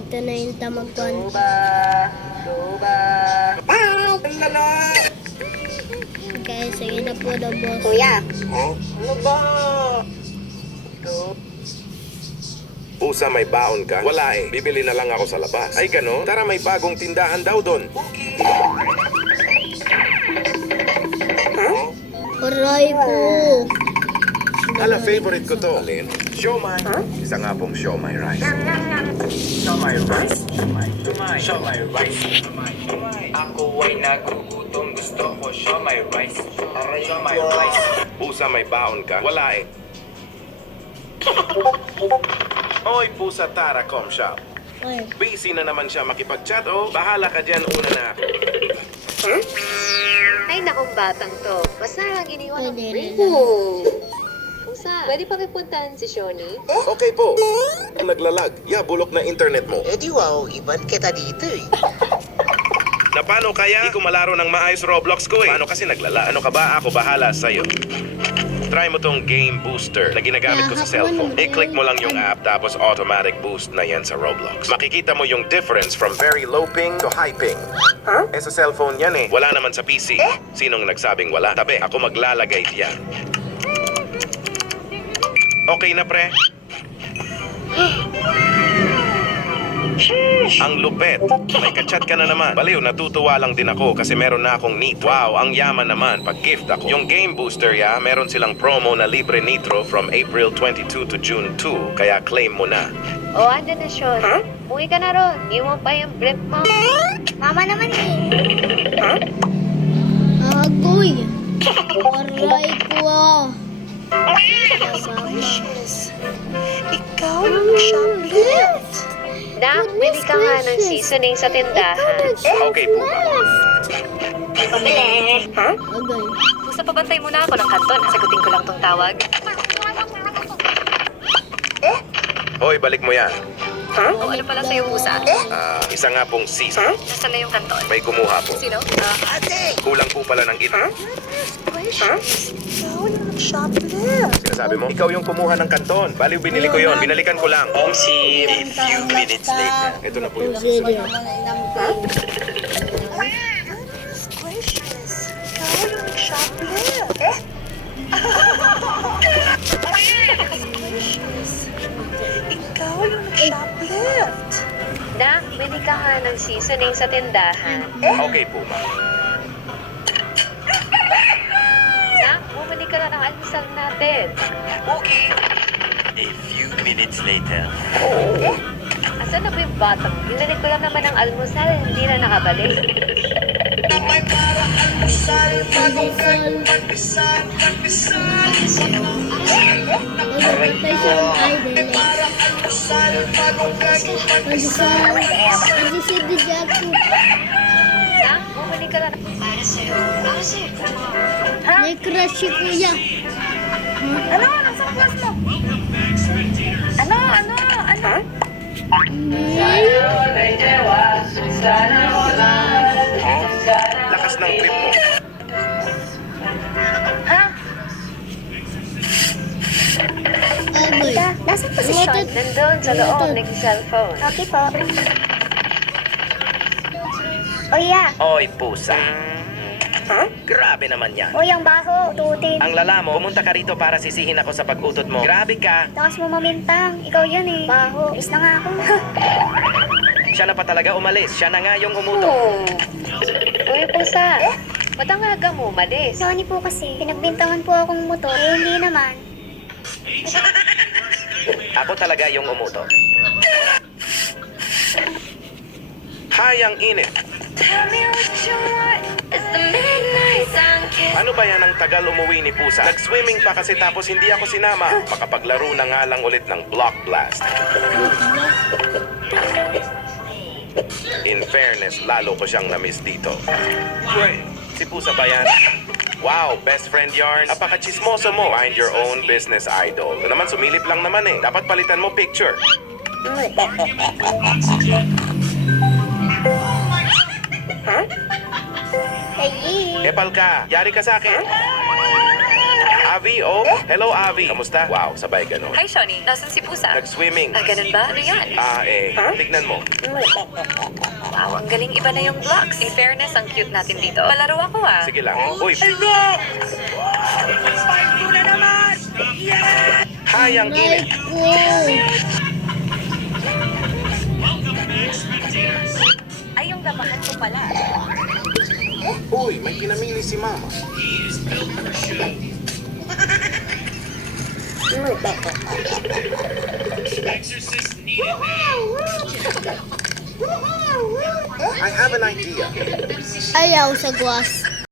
Ito na yung tamagwan. Okay, sige na po na, boss. Kuya, Ano ba? Pusa, may baon ka? Wala eh. Bibili na lang ako sa labas. Ay gano? Tara, may bagong tindahan daw doon. Aray ko. Hala, favorite ko to. Alin? Siomay. Isa nga pong siomay rice. Siomay rice. Siomay rice. Ako ay nagugutom. Gusto ko siomay rice. Siomay rice. Pusa, may baon ka? Wala eh. Oy, pusa, Tara Com Shop. Ay, Busy na naman siya makipag-chat. Oh, bahala ka dyan. Una na ako. ay nakong batang to. Basta lang iniwan ng Pwede break. rin. Pusa, pwede pa kipuntahan si Shoni? Okay po. Naglalag. Yeah, bulok na internet mo. Eh di wow, iban kita dito eh. Na paano kaya? Di ko malaro ng maayos Roblox ko eh. Paano kasi naglala? Ano ka ba? Ako bahala sa'yo. Try mo tong game booster na ginagamit ko sa cellphone. I-click mo lang yung app tapos automatic boost na yan sa Roblox. Makikita mo yung difference from very low ping to high ping. Eh sa cellphone yan eh. Wala naman sa PC. Sinong nagsabing wala? Tabi, ako maglalagay diyan. Okay na pre? Ang lupet. May kachat ka na naman. Baliw, natutuwa lang din ako kasi meron na akong nitro. Wow, ang yaman naman pag gift ako. Yung game booster ya, meron silang promo na libre nitro from April 22 to June 2. Kaya claim mo na. O, andun na, Shoni. Uwi ka na ron. Iwan pa yung brief mo. Mama naman eh. Agoy. Aray ko. Ikaw yung shoplift. Nak, bili ka nga ng seasoning sa tindahan. Okay po, mama. Agay. Pusa, pabantay muna ako ng kanton. Sagutin ko lang tong tawag. Hoy, balik mo yan. O, ano pala sa'yo, Pusa? Isa nga pong sis. Nasaan na yung kanton? May kumuha po. Sino? Ate! Kulang po pala ng ito. Ikaw yung shoplift. Sinasabi mo, ikaw yung kumuha ng kanton. Baliw, binili ko yon. Binalikan ko lang. Omsi, a few minutes later. Ito na po yung Sige. Gracious. Ikaw yung shoplift. Gracious. Ikaw yung shoplift. Nak, bili ka nga ng seasoning sa tindahan. Okay po, ma'am. Nak, bumili ka na ng almusal natin. Okay. A few minutes later. Asan na ba yung batang? Binalit ko lang naman ng almusal, hindi na nakabalik. Magpapatay siyang idol. Pag-isip di Jaco. Nak, bumili ka na ng... May crush si kuya. Ano? Nasaan class mo? Ano? Lakas ng trip mo. Agay. Nasaan pa si Sean? Nandun, sa loob, nag-cellphone. Okay po. O yeah. Oy, pusa. Grabe naman yan. O yung baho, tutin. Ang lala mo, pumunta ka rito para sisihin ako sa pag-utot mo. Grabe ka. Takas mo mamintang. Ikaw yun eh. Baho. Is na nga ako. Siya na pa talaga umalis. Siya na nga yung umuto. Uy, Pusa. Ba't ang aga mo umalis? Sorry po kasi, pinagbintangan po akong motor. Eh, hindi naman. Ako talaga yung umuto. Hayang init. Ano ba yan ang tagal umuwi ni Pusa? Nag-swimming pa kasi tapos hindi ako sinama. Makapaglaro na nga lang ulit ng Block Blast. In fairness, lalo ko siyang na-miss dito. Wait, si Pusa ba yan? Wow, best friend yarn. Napaka-chismoso mo. Mind your own business, idol. Ito naman, sumilip lang naman eh. Dapat palitan mo picture. Hey, Epal ka. Yari ka sa akin. Avi, oh. Hello, Avi. Kamusta? Wow, sabay ganun. Hi, Shawnee. Nasaan si Pusa? Nag-swimming. Ganun ba? Ano yan? Tignan mo. Wow, ang galing iba na yung blocks. In fairness, ang cute natin dito. Palaro ako ah. Sige lang. Uy, hi, ang Aray init. ko. Ay, yung labahan ko pala. Uy, may pinamili si Mama. I have an idea. Ayaw sa gwas.